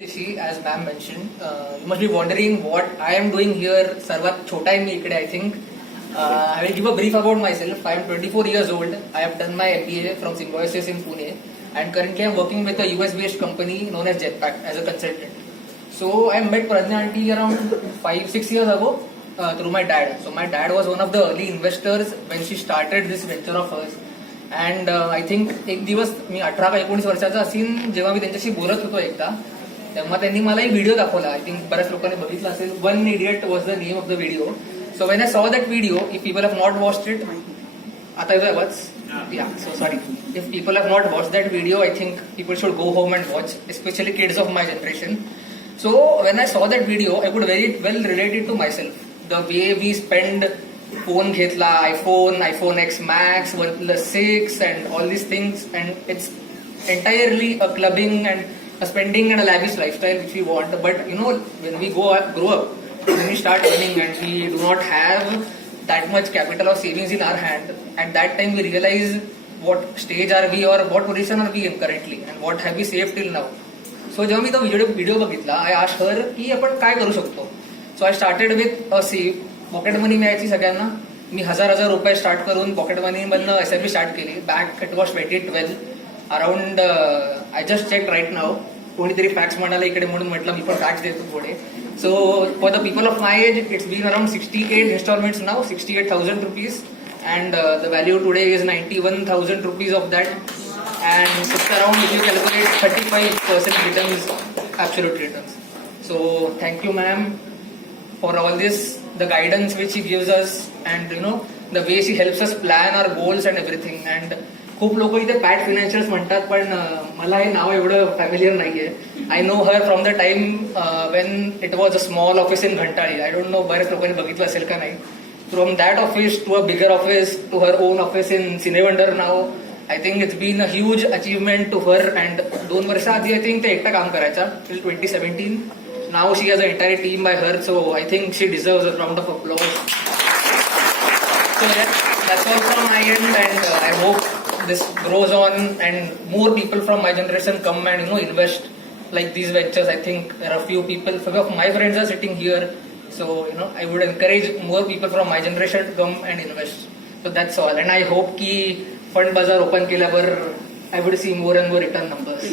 As ma'am mentioned, you must be wondering what I am doing here. सर्वात छोटा आहे मी इकडे. I think I will give a brief about myself. I am 24 years old. I have done my MBA from Symbiosis in Pune, and currently I am working with a US-based company known as Jetpack as a consultant. So I met Pradnya aunty around 5-6 years ago through my dad. So my dad was one of the early investors when she started this venture of hers. And I think एक दिवस मी 18 का 19 वर्षाचा असीन जेव्हा मी त्यांच्याशी बोलत होतो एकदा, तेव्हा त्यांनी मला एक व्हिडिओ दाखवला. आय थिंक बऱ्याच लोकांनी बघितला असेल. One idiot was the name of the video. So when I saw that video, if people have not watched it, आता येतोय आवाज? या, so sorry. If people have not watched that video, I think people should go home and watch, especially kids of my generation. So when I saw that video, I could very well relate it to myself. The way we spend, phone घेतला, iPhone X Max, OnePlus 6 and all these things, and it's entirely a clubbing and a spending and a lavish lifestyle which we want. But you know, when we grow up, when we start earning and we do not have that much capital or savings in our hand, at that time we realize what stage are we or what position are we in currently and what have we saved till now. सो जेव्हा मी तो video बघितला, I asked her की आपण काय करू शकतो. So I started with a save. Pocket money मिळायची सगळ्यांना. मी हजार रुपये स्टार्ट करून पॉकेट मनी मधनं SIP स्टार्ट केली. Back it was 2012 around. I just check right now. कोणीतरी फॅक्स म्हणाला इकडे म्हणून म्हटलं मी पण फॅक्स देतो पुढे. So for the people of my age it's been around 68 installments now, 68,000 rupees, and the value today is 91,000 rupees of that. And it's around, if you calculate, 35% returns, absolute returns. So thank you ma'am for all this, the guidance which she gives us, and you know the way she helps us plan our goals and everything. And खूप लोक इथे Pat financials म्हणतात, पण मला हे नाव एवढं familiar नाहीये. I know her from the time when it was a small office in Ghantali. I don't know बऱ्याच लोकांनी बघितलं असेल का नाही. From that office to a bigger office to her own office in Cinewonder now. I think it's been a huge achievement to her. And 2 वर्ष आधी I think ते एकटा काम करायचा till 2017. Now she has a entire team by her. So I think she deserves a round of applause. So that's all from my end, and I hope this grows on and more people from my generation come and invest like these ventures. I think there are a few people, some of my friends are sitting here, so I would encourage more people from my generation to come and invest. So that's all, and I hope ki fund bazaar open केल्यावर I would see more and more return numbers.